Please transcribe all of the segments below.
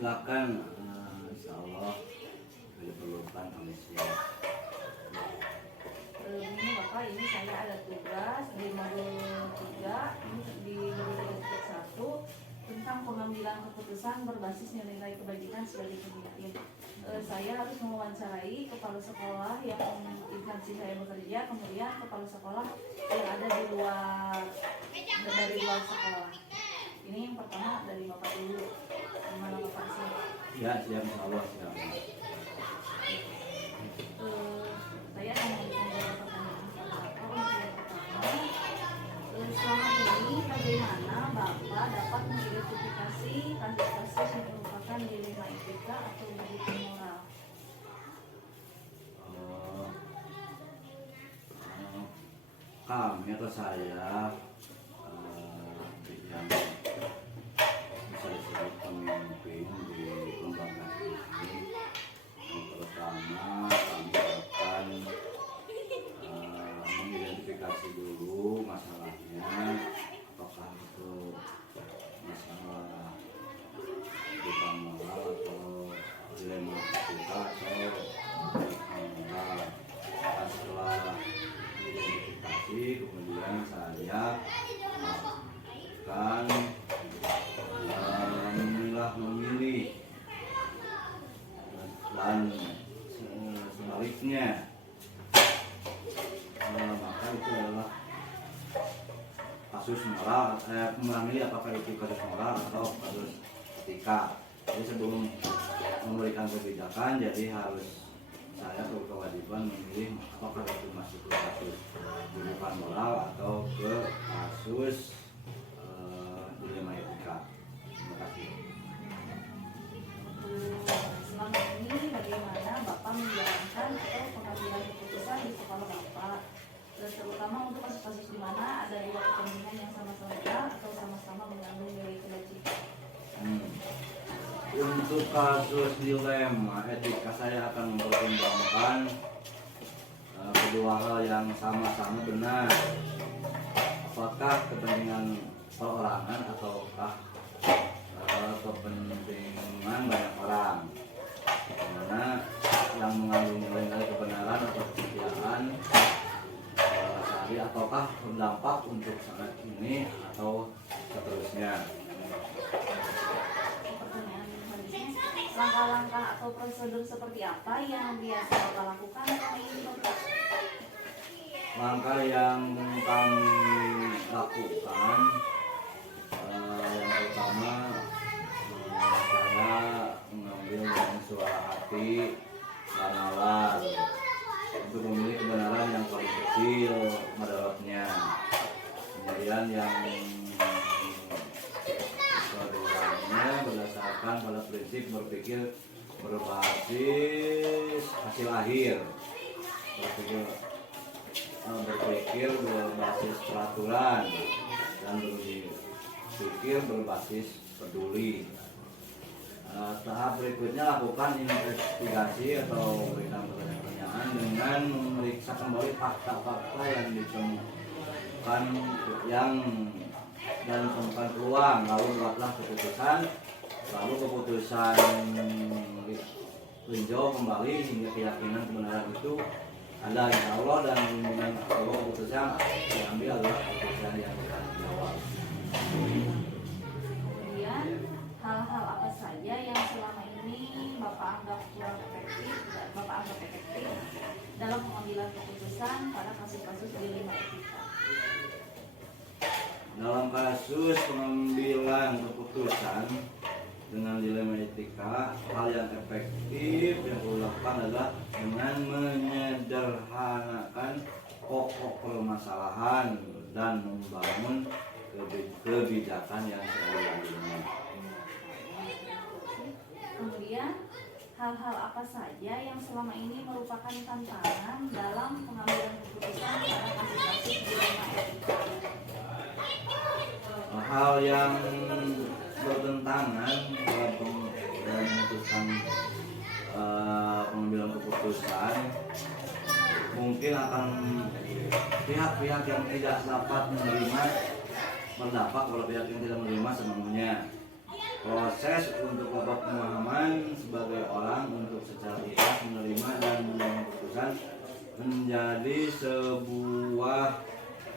silakan. Insya Allah diperlukan kami siap. Ini Bapak, ini saya ada tugas di modul 3, ini di modul 3.1 tentang pengambilan keputusan berbasis nilai-nilai kebajikan sebagai pemimpin. Saya harus mewawancarai kepala sekolah yang instansi saya bekerja, kemudian kepala sekolah yang ada di luar dari luar sekolah. Ini yang pertama dari Bapak dulu. Gimana Bapak sih? Ya, siap insya Allah siap. Saya akan menjawab pertanyaan Bapak untuk yang pertama. Selama ini bagaimana Bapak dapat mengidentifikasi kasus-kasus yang merupakan dilema etika atau budi moral? Kami atau saya yang bisa disebut pemimpin di lembaga ini, yang pertama kami akan mengidentifikasi dulu masalahnya, apakah itu masalah buta moral atau dilema etika atau moral. Setelah identifikasi, kemudian saya akan memilih dan sebaliknya, maka itu adalah kasus moral. Memilih apakah itu kasus moral atau kasus etika. Jadi sebelum memberikan kebijakan, jadi harus saya berkewajiban memilih apakah itu masuk ke kasus bukan moral atau ke kasus dilema etika. Terima kasih. Selama ini bagaimana Bapak menjalankan atau pengambilan keputusan di sekolah Bapak, terutama untuk kasus-kasus di mana ada dua kepentingan yang sama-sama benar atau sama-sama mengandung nilai kebajikan? Untuk kasus dilema etika, saya akan mempertimbangkan kedua hal yang sama-sama benar. Apakah kepentingan perorangan ataukah kepentingan banyak orang, dimana yang mengandung nilai-nilai kebenaran atau kesetiaan sehari, ataukah berdampak untuk saat ini atau seterusnya. Langkah-langkah atau prosedur seperti apa yang biasa Bapak lakukan selama ini Bapak? Langkah yang kami lakukan, yang pertama saya mengambil dengan suara hati dan nalar untuk memilih kebenaran yang paling kecil madaratnya. Kemudian yang berdasarkan pada prinsip berpikir berbasis hasil akhir, berpikir berbasis peraturan, dan berpikir berbasis peduli. Tahap berikutnya lakukan investigasi atau berikan pertanyaan dengan memeriksa kembali fakta-fakta yang ditemukan dan temukan peluang, lalu buatlah keputusan, lalu keputusan tinjau kembali hingga keyakinan kebenaran itu ada insya Allah, dan dengan keputusan diambil adalah keputusan yang bertanggung jawab. Kemudian hal-hal apa saja yang selama ini Bapak anggap kurang efektif, dalam pengambilan keputusan pada kasus-kasus dilema etika? Dalam kasus pengambilan keputusan dengan dilema etika, hal yang efektif yang dilakukan adalah dengan menyederhanakan pokok permasalahan dan membangun kebijakan yang selalu. Kemudian hal-hal apa saja yang selama ini merupakan tantangan dalam pengambilan keputusan pada kasus-kasus dilema etika? Hal yang bertentangan dalam memutuskan pengambilan keputusan mungkin akan pihak-pihak yang tidak dapat menerima berdampak pada pihak yang tidak menerima sepenuhnya. proses untuk Bapak pemahaman sebagai orang untuk secara ikhlas menerima dan mengambil keputusan menjadi sebuah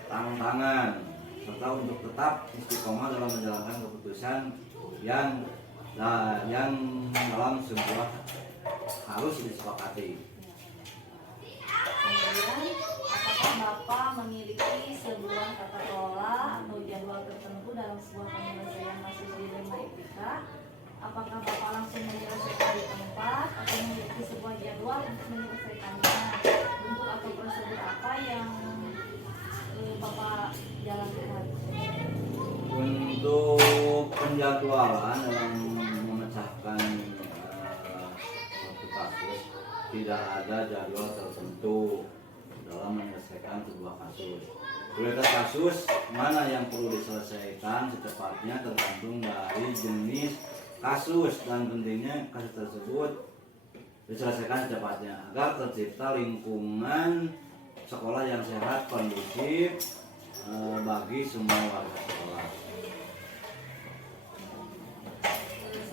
tantangan, serta untuk tetap istiqomah dalam menjalankan keputusan yang dalam sebuah harus disepakati. Kemudian, apakah Bapak memiliki sebuah tata kelola atau jadwal tertentu dalam sebuah penyelesaian masalah dilema etika? Apakah Bapak langsung menyelesaikan di tempat atau memiliki sebuah jadwal untuk menyelesaikannya? Bentuk atau prosedur apa yang Bapak jalankan? Untuk penjadwalan dalam memecahkan suatu kasus, tidak ada jadwal tertentu dalam menyelesaikan sebuah kasus. Prioritas kasus mana yang perlu diselesaikan secepatnya tergantung dari jenis kasus dan pentingnya kasus tersebut diselesaikan secepatnya agar tercipta lingkungan sekolah yang sehat, kondusif bagi semua warga sekolah.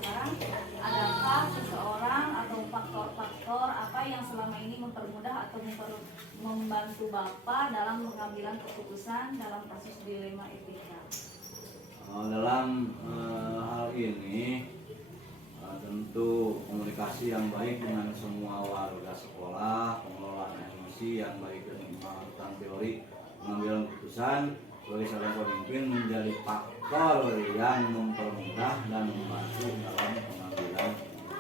Sekarang, adakah seseorang atau faktor-faktor apa yang selama ini mempermudah atau membantu Bapak dalam pengambilan keputusan dalam kasus dilema etika? Dalam hal ini tentu komunikasi yang baik dengan semua warga sekolah, pengelolaan emosi yang baik dan pemahaman teori pengambilan keputusan sebagai seorang pemimpin menjadi faktor yang mempermudah dan membantu dalam pengambilan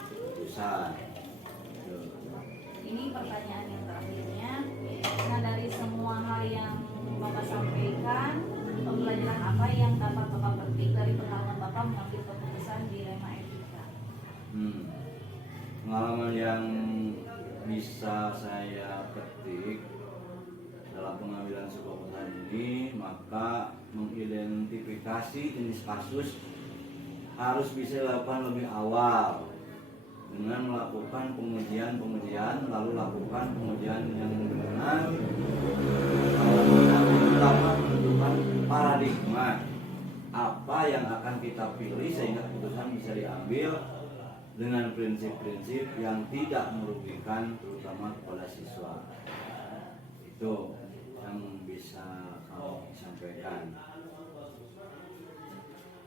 keputusan. Ini pertanyaan yang terakhirnya. Nah, dari semua hal yang Bapak sampaikan, pembelajaran apa yang dapat Bapak petik dari pengalaman Bapak mengambil keputusan dilema etika? Pengalaman yang bisa saya petik dalam pengambilan sebuah keputusan ini, maka mengidentifikasi jenis kasus harus bisa dilakukan lebih awal dengan melakukan pengujian, lalu lakukan pengujian yang benar, terutama menentukan paradigma apa yang akan kita pilih sehingga keputusan bisa diambil dengan prinsip-prinsip yang tidak merugikan terutama kepada siswa. Itu yang bisa kami sampaikan.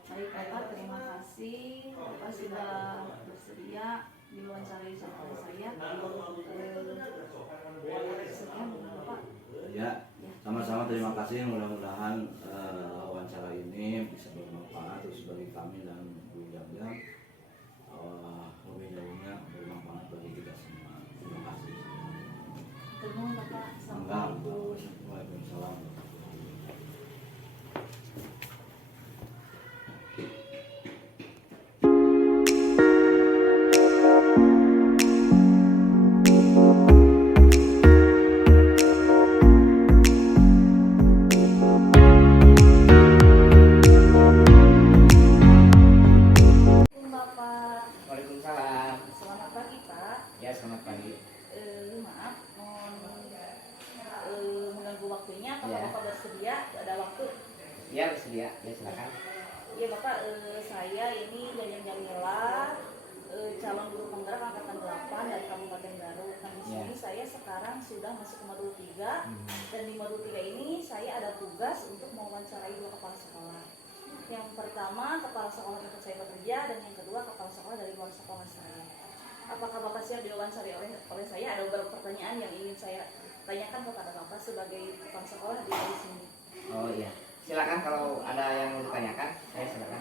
Baik Bapak, terima kasih Bapak sudah bersedia diwawancarai oleh saya. Sekian Bapak. Ya, sama-sama terima kasih. Mudah-mudahan wawancara ini bisa bermanfaat terus bagi kami dan Bu Jabla. Lebih jauhnya bermanfaat bagi kita semua. Terima kasih. Terima Bapak. Assalamualaikum. Waalaikumsalam. Bapak. Waalaikumsalam. Selamat pagi Pak. Ya, selamat pagi. Maaf, mohon mengganggu waktunya. Apakah Ya. Bapak bersedia? Ada waktu? Ya, bersedia. Ya, silakan. Iya Bapak, saya ini Yayan Jamila, calon guru penggerak angkatan 8 dari Kabupaten Garut. Nah, di sini saya sekarang sudah masuk ke modul 3 dan di modul 3 ini saya ada tugas untuk mewawancarai 2 kepala sekolah. Yang pertama kepala sekolah tempat saya bekerja dan yang kedua kepala sekolah dari luar sekolah saya. Apakah Bapak siap diwawancari oleh saya? Ada beberapa pertanyaan yang ingin saya tanyakan kepada Bapak sebagai kepala sekolah di sini. Oh iya. Silakan kalau ada yang mau ditanyakan, saya silakan.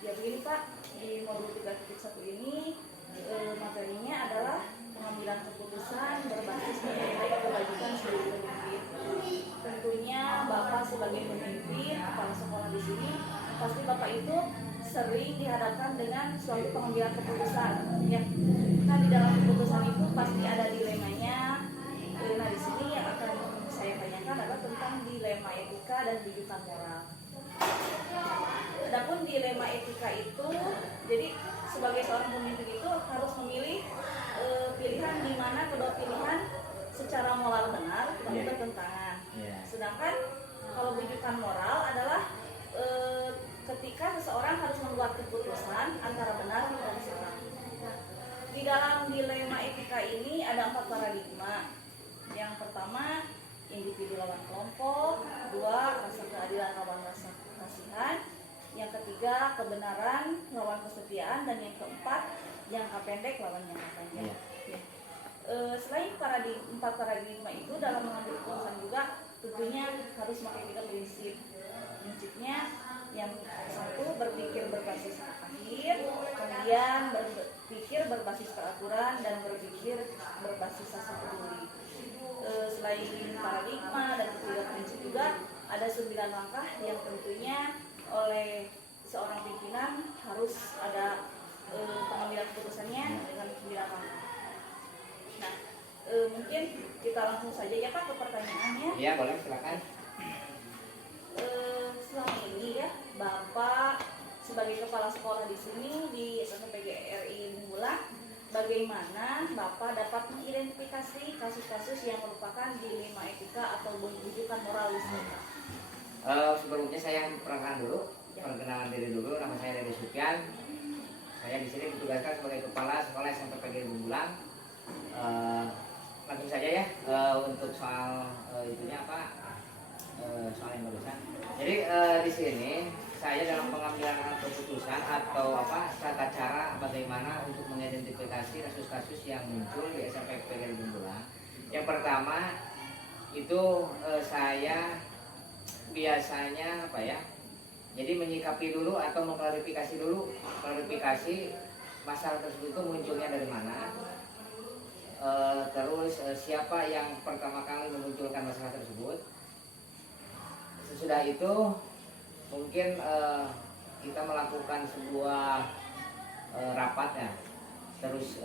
Ya begini Pak, di modul 3.1 ini materinya adalah pengambilan keputusan berbasis nilai kewajiban sebagai pemimpin. Tentunya Bapak sebagai pemimpin kepala sekolah di sini, pasti Bapak itu sering dihadapkan dengan suatu pengambilan keputusan. Ya, nah di dalam keputusan itu pasti ada dilemanya. Nah di sini yang akan saya tanyakan adalah tentang dilema etika dan rujukan moral. Adapun dilema etika itu, jadi sebagai seorang pemimpin itu harus memilih pilihan di mana kedua pilihan secara moral benar tidak bertentangan. Sedangkan kalau rujukan moral adalah ketika seseorang harus membuat keputusan lawan kelompok, 2 rasa keadilan lawan rasa kasihan, yang ketiga kebenaran lawan kesetiaan, dan yang keempat jangka pendek lawan jangka panjang. Iya. Ya. Selain empat paradigma itu, dalam mengambil keputusan juga tentunya harus memakai 3 prinsip. Prinsipnya yang satu, berpikir berbasis akhir, kemudian berpikir berbasis peraturan, dan berpikir berbasis rasa peduli. Selain paradigma dan 3 prinsip juga ada 9 langkah yang tentunya oleh seorang pimpinan harus ada pengambilan keputusannya dengan 9 langkah. Nah, mungkin kita langsung saja ya Pak ke pertanyaannya. Iya, boleh, silakan. Selama ini ya Bapak sebagai kepala sekolah di sini di SMP PGRI Bungbulang, bagaimana Bapak dapat mengidentifikasi kasus-kasus yang merupakan dilema etika atau bujukan moral di sini? Sebelumnya saya perkenalan diri dulu. Nama saya Dede Sufyan. Saya di sini ditugaskan sebagai kepala sekolah SMP PGRI Bungbulang. Langsung saja ya untuk soal itunya apa? Soal yang barusan. Jadi di sini saya dalam pengambilan keputusan atau tata cara bagaimana untuk mengidentifikasi kasus-kasus yang muncul di SMP PGRI Bungbulang. Yang pertama itu saya biasanya jadi menyikapi dulu atau mengklarifikasi dulu masalah tersebut itu munculnya dari mana. Terus siapa yang pertama kali memunculkan masalah tersebut. Sesudah itu mungkin kita melakukan sebuah rapat ya, terus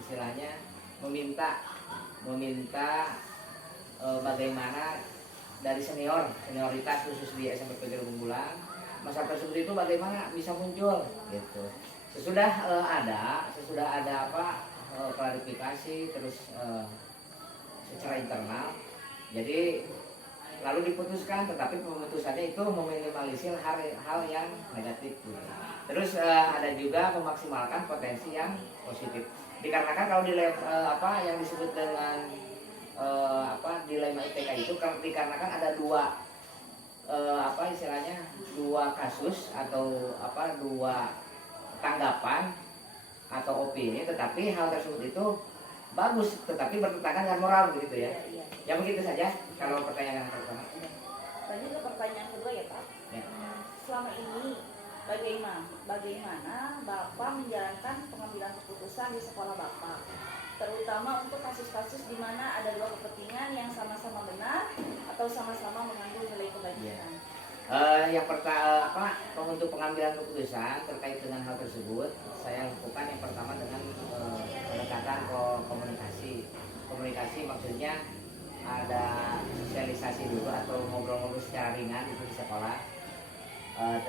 istilahnya meminta bagaimana dari senioritas khusus di SMP PGRI Bungbulang, masalah tersebut itu bagaimana bisa muncul gitu. Sesudah ada klarifikasi terus secara internal, jadi lalu diputuskan, tetapi pemutusannya itu meminimalisir hal yang negatif gitu. Terus ada juga memaksimalkan potensi yang positif. Dikarenakan kalau yang disebut dengan dilema ITK itu dikarenakan ada dua kasus atau dua tanggapan atau opini, tetapi hal tersebut itu bagus tetapi bertentangan dengan moral begitu ya. Iya. Ya begitu saja kalau pertanyaan yang pertama. Lanjut ke pertanyaan kedua ya Pak. Ya. Selama ini bagaimana Bapak menjalankan pengambilan keputusan di sekolah Bapak, terutama untuk kasus-kasus di mana ada dua kepentingan yang sama-sama benar atau sama-sama mengandung nilai kebajikan. Yang pertama untuk pengambilan keputusan terkait dengan hal tersebut, saya lakukan yang pertama dengan pendekatan komunikasi maksudnya ada sosialisasi dulu atau ngobrol-ngobrol secara ringan itu di sekolah.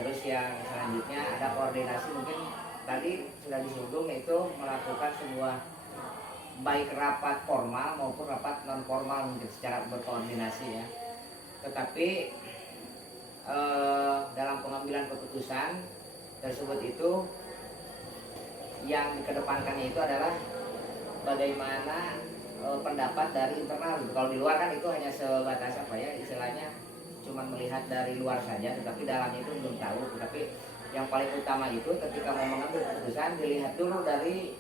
Terus yang selanjutnya ada koordinasi, mungkin tadi sudah disinggung, yaitu melakukan sebuah baik rapat formal maupun rapat non formal mungkin secara berkoordinasi ya. Tetapi dalam pengambilan keputusan tersebut itu yang dikedepankannya itu adalah bagaimana pendapat dari internal. Kalau di luar kan itu hanya sebatas istilahnya cuma melihat dari luar saja, tetapi dalamnya itu belum tahu. Tetapi yang paling utama itu ketika mau mengambil keputusan dilihat dulu dari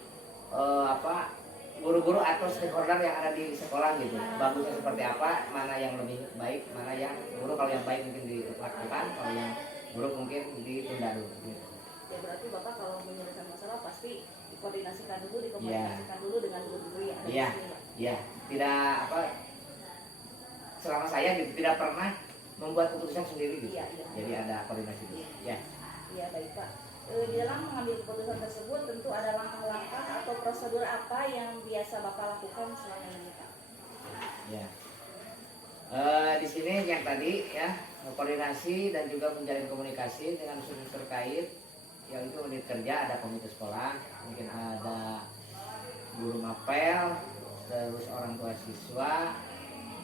guru-guru atau stakeholder yang ada di sekolah gitu. Bagusnya seperti apa, mana yang lebih baik, mana yang guru, kalau yang baik mungkin dilakukan, kalau yang buruk mungkin ditunda dulu gitu. Ya berarti Bapak kalau menyelesaikan masalah pasti dikomunikasikan dulu dengan guru-guru yang ada di sini Pak. Iya, tidak selama saya gitu, tidak pernah membuat keputusan sendiri gitu. Iya. Jadi ada koordinasi dulu. Ya. Iya baik Pak. Di dalam mengambil keputusan tersebut tentu ada langkah-langkah atau prosedur apa yang biasa Bapak lakukan selama ini Pak? Ya. Di sini yang tadi ya, koordinasi dan juga menjalin komunikasi dengan unsur terkait, yaitu unit kerja, ada komite sekolah, mungkin ada guru mapel, terus orang tua siswa,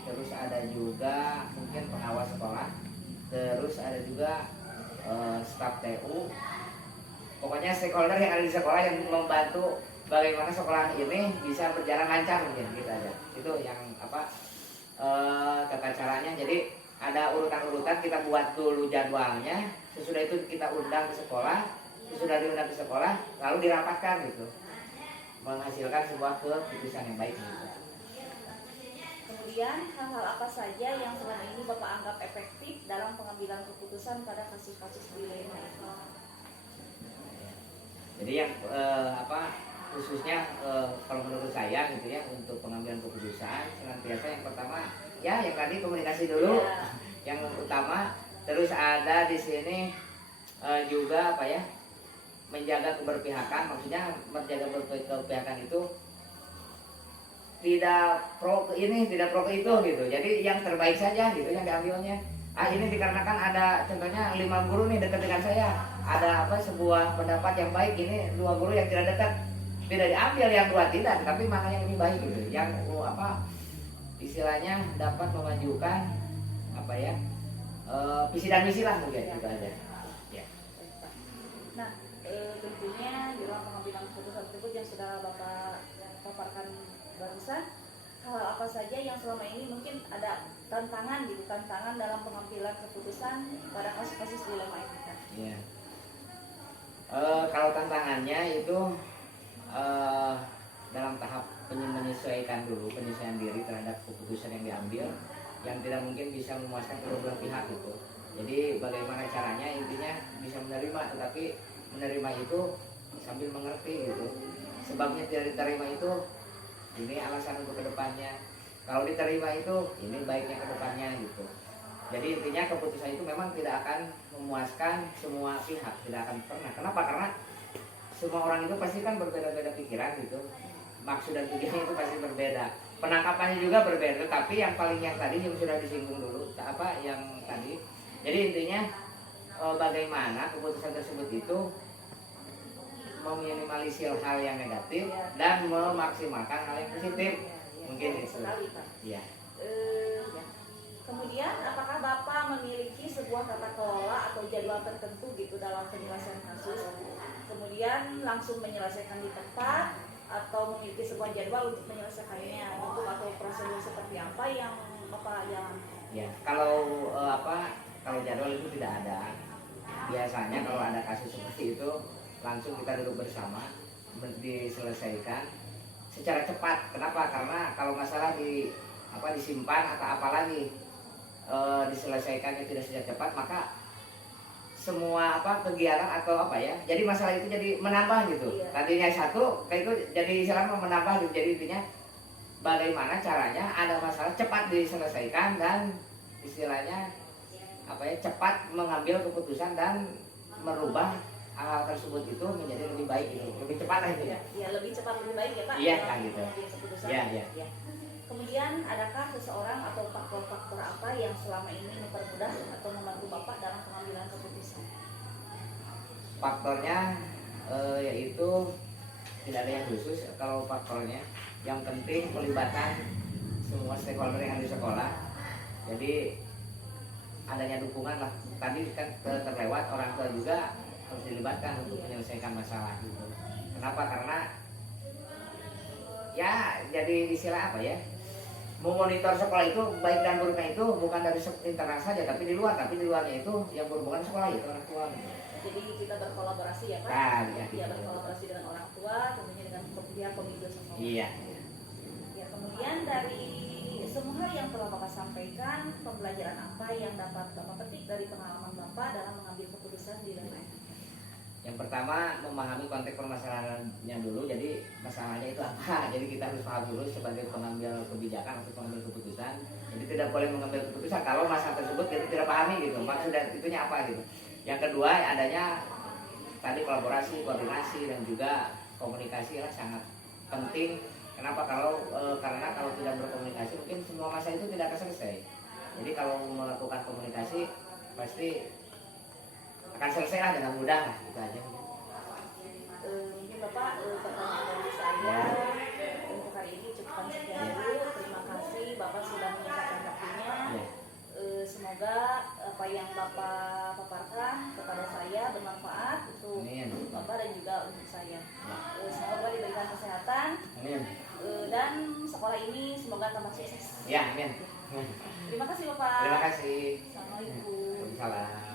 terus ada juga mungkin pengawas sekolah, terus ada juga staf TU. Pokoknya stakeholder yang ada di sekolah yang membantu bagaimana sekolah ini bisa berjalan lancar mungkin gitu aja. Itu yang apa tata caranya. Jadi ada urutan-urutan, kita buat dulu jadwalnya, sesudah itu kita undang ke sekolah, sesudah diundang ke sekolah lalu dirapatkan gitu, menghasilkan sebuah keputusan yang baik gitu. Kemudian hal-hal apa saja yang selama ini Bapak anggap efektif dalam pengambilan keputusan pada kasus-kasus dilema itu? Jadi yang khususnya kalau menurut saya gitu ya, untuk pengambilan keputusan senantiasa yang pertama ya yang tadi komunikasi dulu yang utama. Terus ada di sini juga apa ya, menjaga keberpihakan. Maksudnya menjaga keberpihakan itu tidak pro ke ini, tidak pro ke itu gitu. Jadi yang terbaik saja gitu yang diambilnya. Ini dikarenakan ada contohnya 5 guru nih dekat dengan saya. Ada sebuah pendapat yang baik, ini 2 guru yang tidak dekat. Tidak diambil, yang 2 tidak, tapi mana yang lebih baik gitu. Yang istilahnya dapat memajukan visi dan misi lah mungkin gitu aja. Ya. Nah, tentunya di dalam pengambilan keputusan tersebut yang sudah Bapak paparkan barusan, hal apa saja yang selama ini mungkin ada tantangan dalam pengambilan keputusan pada kasus-kasus dilema ini kan? Ya. Kalau tantangannya itu dalam tahap penyesuaian diri terhadap keputusan yang diambil, yang tidak mungkin bisa memuaskan kedua belah pihak gitu. Jadi bagaimana caranya, intinya bisa menerima, tetapi menerima itu sambil mengerti gitu. Sebabnya tidak diterima itu ini alasan untuk kedepannya. Kalau diterima itu ini baiknya kedepannya gitu. Jadi intinya keputusan itu memang tidak akan memuaskan semua pihak, tidak akan pernah. Kenapa? Karena semua orang itu pasti kan berbeda-beda pikiran gitu. Maksud dan tujuannya itu pasti berbeda. Penangkapannya juga berbeda, tapi yang tadi yang sudah disinggung dulu, yang tadi. Jadi intinya bagaimana keputusan tersebut itu meminimalisir hal yang negatif dan memaksimalkan hal yang positif. Mungkin itu. Ya. Kemudian apakah Bapak memiliki sebuah tata kelola atau jadwal tertentu gitu dalam penyelesaian kasus? Kemudian langsung menyelesaikan di tempat atau memiliki sebuah jadwal untuk menyelesaikannya, untuk atau prosedur seperti apa yang Bapak jalankan? Ya, kalau jadwal itu tidak ada. Biasanya kalau ada kasus seperti itu langsung kita duduk bersama, diselesaikan secara cepat. Kenapa? Karena kalau masalah disimpan atau apalagi diselesaikannya tidak secara cepat, maka semua kegiatan atau jadi masalah itu jadi menambah gitu. Tadinya satu kayak itu jadi istilahnya menambah gitu. Jadi intinya bagaimana caranya ada masalah cepat diselesaikan dan istilahnya cepat mengambil keputusan dan merubah hal tersebut itu menjadi lebih baik gitu, lebih cepat lah itu ya. Ya, lebih cepat lebih baik ya Pak. Iya kan gitu. Iya. Ya. Kemudian adakah seseorang atau faktor-faktor apa yang selama ini mempermudah atau membantu Bapak dalam pengambilan keputusan? Faktornya yaitu tidak ada yang khusus. Kalau faktornya yang penting pelibatan semua stakeholder yang ada di sekolah. Jadi adanya dukungan lah. Tadi kan terlewat, orang tua juga harus dilibatkan untuk menyelesaikan masalah gitu. Kenapa? Karena ya jadi istilah memonitor sekolah itu baik dan buruknya itu bukan dari internal saja, tapi di luar. Tapi di luarnya itu yang berhubungan sekolah itu orang tua. Jadi kita berkolaborasi ya Pak. Ya, berkolaborasi dengan orang tua, tentunya dengan pihak komite sekolah. Iya. Ya, kemudian dari semua hal yang telah Bapak sampaikan, pembelajaran apa yang dapat Bapak petik dari pengalaman Bapak dalam mengambil keputusan di dalam? Yang pertama, memahami konteks permasalahannya dulu. Jadi masalahnya itu apa? Jadi kita harus paham dulu sebagai pengambil kebijakan atau pengambil keputusan. Jadi tidak boleh mengambil keputusan kalau masalah tersebut kita tidak pahami gitu. Maksud dan itunya apa gitu. Yang kedua, adanya tadi kolaborasi, koordinasi dan juga komunikasi sangat penting. Kenapa? Karena kalau tidak berkomunikasi mungkin semua masalah itu tidak akan selesai. Jadi kalau melakukan komunikasi pasti akan selesai lah dengan mudah lah, itu aja. Mungkin Bapak pertanyaan dari saya untuk hari ini cukupkan sekian dulu. Terima kasih Bapak sudah menyempatkan waktunya. Semoga apa yang Bapak paparkan kepada saya bermanfaat untuk Bapak dan juga untuk saya. Semoga diberikan kesehatan Amin. Dan sekolah ini semoga tambah sukses. Ya, amin. Terima kasih Bapak. Terima kasih. Assalamualaikum. Waalaikumsalam.